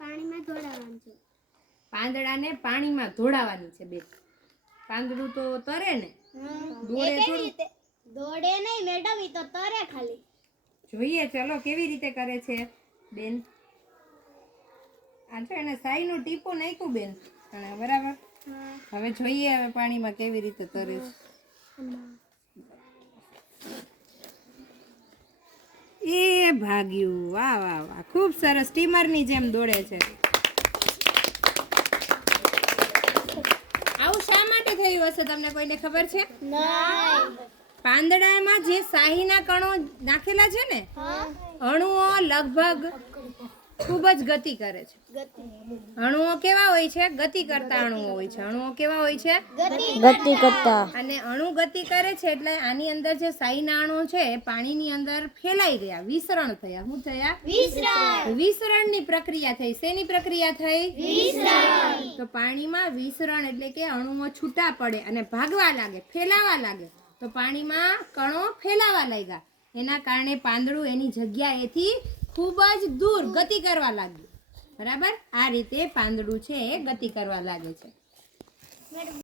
પાણીમાં ધોડાવવાનું છે. પાંદડાને પાણીમાં ધોડાવવાની છે બેન. પાંદડું તો તરે ને, દોડે થોડું. દોડે નહીં મેડમ, ઈ તો તરે ખાલી. જોઈએ ચલો કેવી રીતે કરે છે બેન. આ જો એને સાઈનું ટીપું નાખ્યું બેન, અને બરાબર. હવે જોઈએ હવે પાણીમાં કેવી રીતે તરે છે. એ ભાગ્યું, વાહ વાહ વાહ, ખૂબ સરસ, સ્ટીમરની જેમ દોડે છે. આવું શા માટે થયું હશે તમને કોઈને ખબર છે? પાંદડામાં જે શાહીના કણો નાખેલા છે ને, અણુઓ લગભગ ખૂબ જ ગતિ કરે છે. અણુઓ કેવા હોય છે? ગતિ કરતા અણુઓ હોય છે. અણુઓ કેવા હોય છે? ગતિ કરતા. અને અણુ ગતિ કરે છે એટલે આની અંદર જે શાહીના અણુ છે એ પાણીની અંદર ફેલાઈ ગયા, વિસરણ થયા. શું થયા? વિસરણની પ્રક્રિયા થઈ. શેની પ્રક્રિયા થઈ? તો પાણીમાં વિસરણ એટલે કે અણુઓ છૂટા પડે અને ભાગવા લાગે, ફેલાવા લાગે. તો પાણીમાં કણો ફેલાવા લાગ્યા, એના કારણે પાંદડું એની જગ્યાએથી ખૂબ જ દૂર ગતિ કરવા લાગ્યું. બરાબર? આ રીતે પાંદડું છે એ ગતિ કરવા લાગે છે.